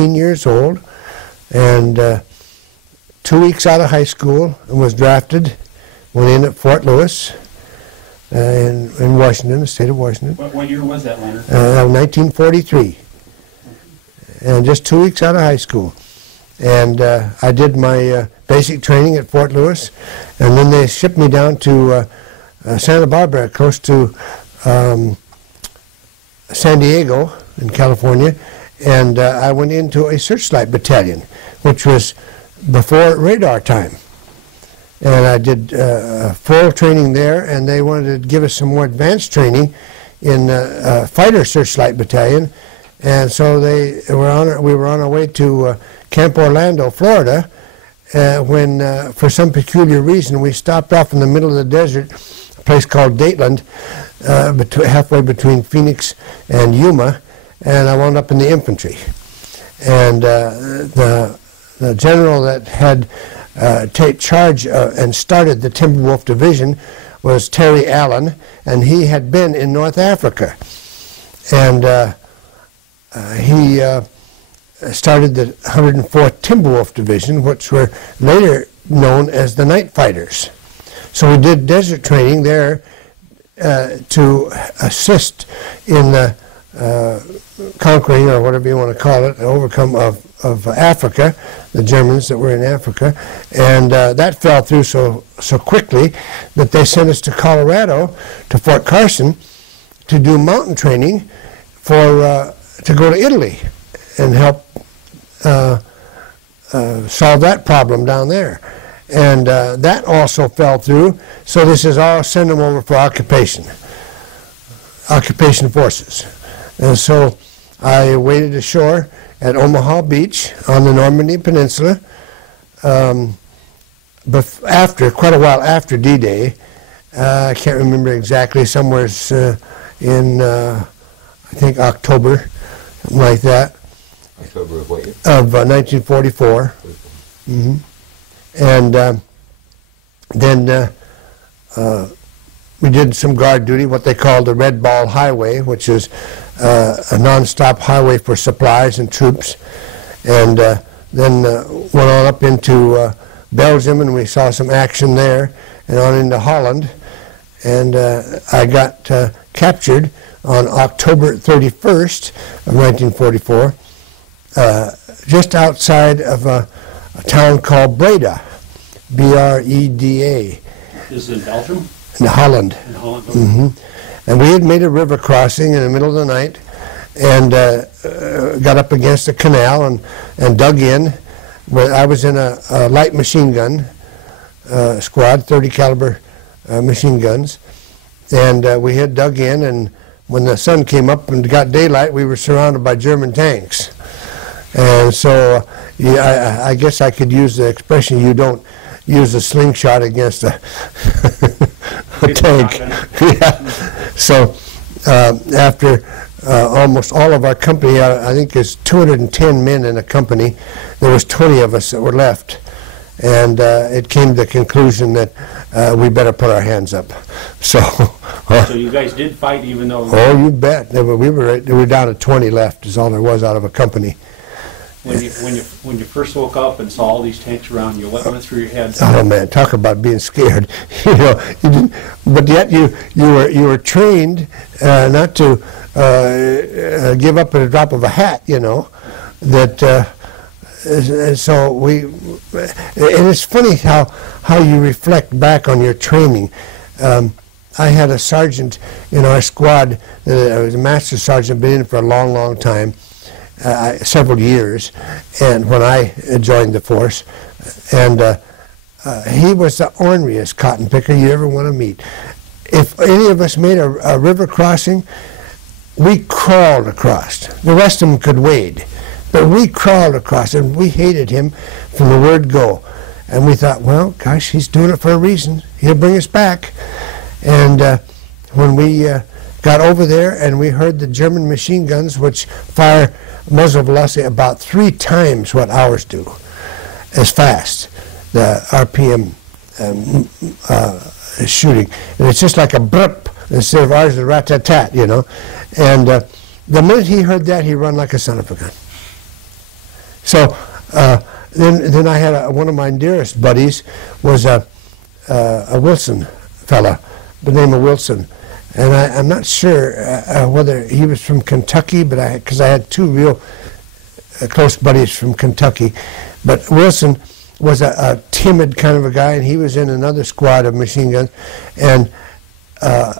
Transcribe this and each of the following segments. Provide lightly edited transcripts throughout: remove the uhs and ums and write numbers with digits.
19 years old, and 2 weeks out of high school, and was drafted. Went in at Fort Lewis in Washington, the state of Washington. What year was that, Leonard? 1943, and just 2 weeks out of high school. And I did my basic training at Fort Lewis, and then they shipped me down to Santa Barbara, close to San Diego in California, and I went into a searchlight battalion, which was before radar time. And I did full training there, and they wanted to give us some more advanced training in fighter searchlight battalion. And so we were on our way to Camp Orlando, Florida, when for some peculiar reason we stopped off in the middle of the desert, a place called Dateland, halfway between Phoenix and Yuma, and I wound up in the infantry. And the general that had take charge and started the Timberwolf Division was Terry Allen, and he had been in North Africa. And he started the 104th Timberwolf Division, which were later known as the Night Fighters. So we did desert training there to assist in the conquering, or whatever you want to call it, overcome of Africa, the Germans that were in Africa, and that fell through so quickly that they sent us to Colorado, to Fort Carson, to do mountain training for to go to Italy and help solve that problem down there. And that also fell through, so this is all send them over for occupation forces. And so I waded ashore at Omaha Beach on the Normandy Peninsula quite a while after D-Day. I can't remember exactly, somewhere in, I think, October, something like that. October of what year? Of 1944. Mm-hmm. And then we did some guard duty, what they called the Red Ball Highway, which is a non-stop highway for supplies and troops. And then went on up into Belgium, and we saw some action there, and on into Holland. And I got captured on October 31st of 1944, just outside of a town called Breda, B-R-E-D-A. This is in Belgium? In Holland. In Holland. Mm-hmm. And we had made a river crossing in the middle of the night, and got up against a canal and dug in. I was in a light machine gun squad, 30 caliber machine guns, and we had dug in, and when the sun came up and got daylight, we were surrounded by German tanks. And so yeah, I guess I could use the expression, you don't use a slingshot against a tank. Yeah. So after almost all of our company, I think there's 210 men in a company, there was 20 of us that were left. And it came to the conclusion that we better put our hands up. So you guys did fight, even though... Oh, you bet. We were down to 20 left, is all there was out of a company. When you first woke up and saw all these tanks around you, what went through your head? Oh man, talk about being scared. You know, but yet you were trained not to give up at a drop of a hat. You know, that and so and it's funny how you reflect back on your training. I had a sergeant in our squad, was a master sergeant, been in for a long time. Several years, and when I joined the force, and he was the orneriest cotton picker you ever want to meet. If any of us made a river crossing, we crawled across. The rest of them could wade, but we crawled across, and we hated him from the word go. And we thought, well, gosh, he's doing it for a reason. He'll bring us back. And when we got over there and we heard the German machine guns, which fire muzzle velocity about 3 times what ours do, as fast, the RPM shooting. And it's just like a burp instead of ours, the rat-tat-tat, you know. And the minute he heard that, he run like a son of a gun. So then I had one of my dearest buddies was a Wilson fella, the name of Wilson. And I'm not sure whether he was from Kentucky, but because I had two real close buddies from Kentucky. But Wilson was a timid kind of a guy, and he was in another squad of machine guns. And I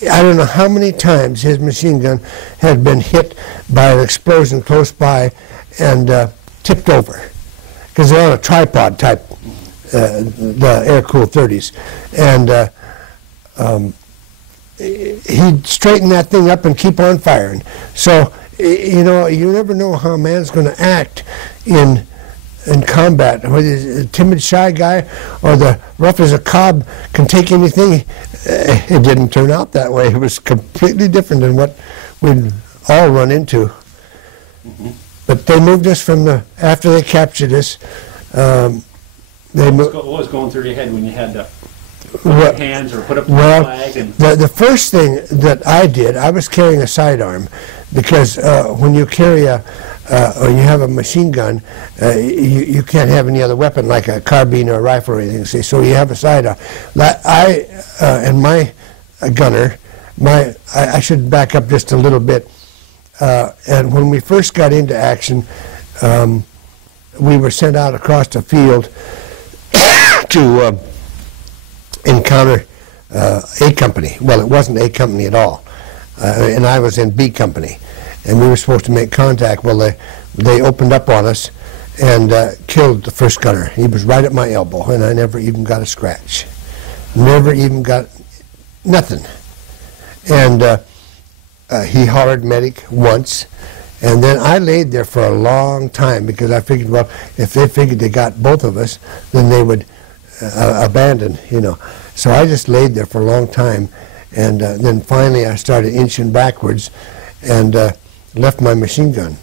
don't know how many times his machine gun had been hit by an explosion close by and tipped over, because they're on a tripod type, the air-cooled 30s. And he'd straighten that thing up and keep on firing. So, you know, you never know how a man's going to act in combat. Whether he's a timid, shy guy or the rough as a cob can take anything. It didn't turn out that way. It was completely different than what we'd all run into. Mm-hmm. But they moved us from after they captured us. What was going through your head when you had to put up your hands or put up the flag? And The first thing that I did, I was carrying a sidearm, because when you carry or you have a machine gun, you can't have any other weapon like a carbine or a rifle or anything. See, so you have a sidearm. And my gunner, I should back up just a little bit. And when we first got into action, we were sent out across the field to encounter A Company. Well, it wasn't A Company at all, and I was in B Company, and we were supposed to make contact. Well, they opened up on us and killed the first gunner. He was right at my elbow, and I never even got a scratch. Never even got nothing. And he hollered medic once, and then I laid there for a long time, because I figured, well, if they figured they got both of us, then they would abandon, you know. So I just laid there for a long time, and then finally I started inching backwards and left my machine gun.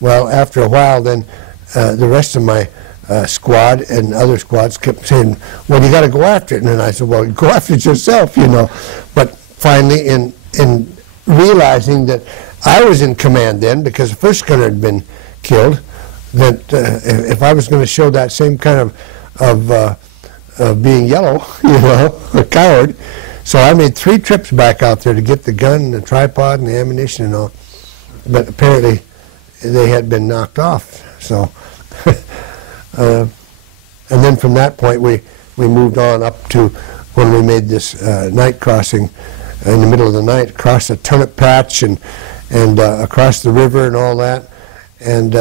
Well, after a while, then the rest of my squad and other squads kept saying, well, you got to go after it. And then I said, well, go after it yourself, you know. But finally, in realizing that I was in command then, because the first gunner had been killed, that if I was going to show that same kind of being yellow, you know, a coward. So I made 3 trips back out there to get the gun and the tripod and the ammunition and all. But apparently they had been knocked off. So, and then from that point we moved on up to when we made this night crossing in the middle of the night, across a turnip patch and across the river and all that. And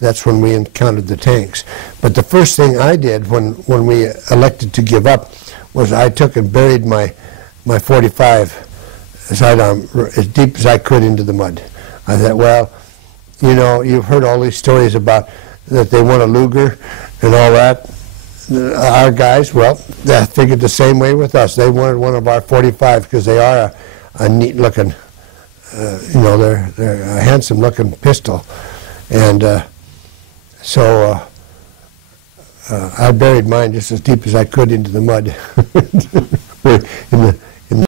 that's when we encountered the tanks. But the first thing I did when we elected to give up was I took and buried my 45 sidearm as deep as I could into the mud. I thought, well, you know, you've heard all these stories about that they want a Luger and all that. Our guys, well, they figured the same way with us. They wanted one of our 45s because they are a neat-looking, you know, they're a handsome-looking pistol. And so I buried mine just as deep as I could into the mud in